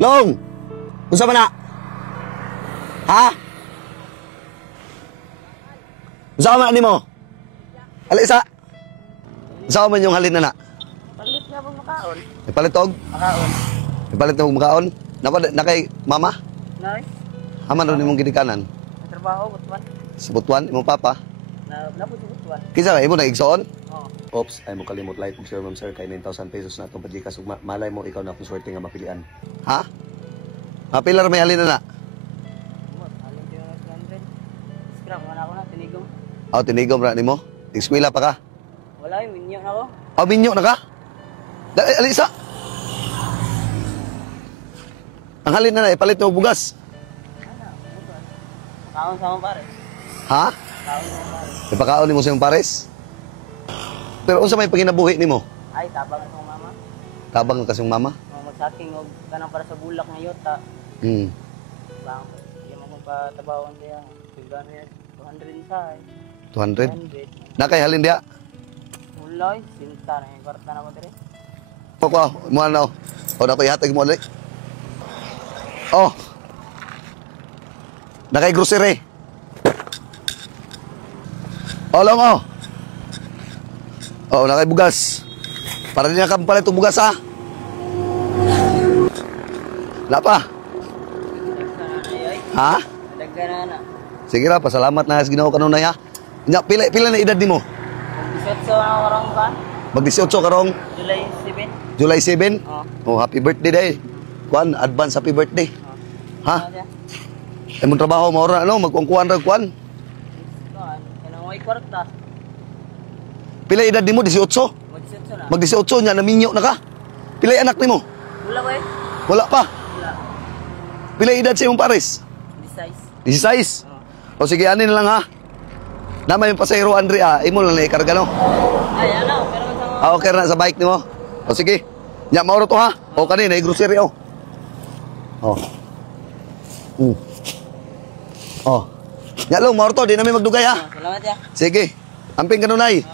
Long! Unsa man na? Ha? Unsa man nimo? Alisa. Unsa man yung halin na? Palit nga po makaon. Ipalit og? Makaon. Ipalit og makaon? Na kay mama? Nay, Haman ron imong gidikanan? ang trabaho, butuan. Sa butuan imong papa? Napos yung butuan. Kinsa imo na igsoon? Oo. Oops, ay mo kalimot light og sir ma'am sir kay 9,000 pesos na atong padlikas ug malay mo ikaw na akong swerte nga mapilian. Ha? Mapilar may halin na? Alin ko yung 100. Scrum, wala ko na, tinigong. Aw tinigom ra nimo? Eskwela pa ka? Wala yung minyo na ko. Aw minyo na ka? Dali alisa. Ang halin na ipalit og bugas. Makaon sa akong pare. Ha? Makaon sa akong pare. Ipakaon nimo sa imong pares? Pero unsa may panginabuhi nimo? Ay, tabang akong mama. Tabang ka kasing mama? Magsaking og kanang para sa bulak nga yota. Bang, di mo kung patabawon diya. Tigano yan, 200 sa ay. 200. 100. Nakay halin dia. Uloy, sinta na yung kwarta na ko dire. Poko, mo ano? O na ko ihatag mo ulit. Oh. Nakay grocery. Oh, long oh. Oh, nakay bugas. Para din ka palit og bugas ha. Wala pa. Ha? Dagana na. Sige ra, pasalamat na sa Ginoo kanunay ha. Nya pila na edad nimo? 18 na karong ka? Mag 18 karong July 7. July 7. Oo. Oh, happy birthday day. Kuan, advance happy birthday. Ha? Ay mong trabaho mo ora ano, magkuan ra kuan. Kanang way kwarta. Pila edad nimo? 18. Mag-18 na. Mag 18 nya naminyo na ka. Pila anak nimo? Wala ba eh? Wala pa. Wala. Pila edad sa imong pares? This size. 16. O sige, anin na lang ha. Nama yung pasahero Andrea, imo lang na ikarga no. Ay, ano? Pero sa Ah, okay na sa bike nimo. O sige. Nya mauro to ha. O kanina ay grocery oh. Oh. Oh. Nya long mauro to, di na may magdugay ha. salamat ya. Sige. Amping kanunay.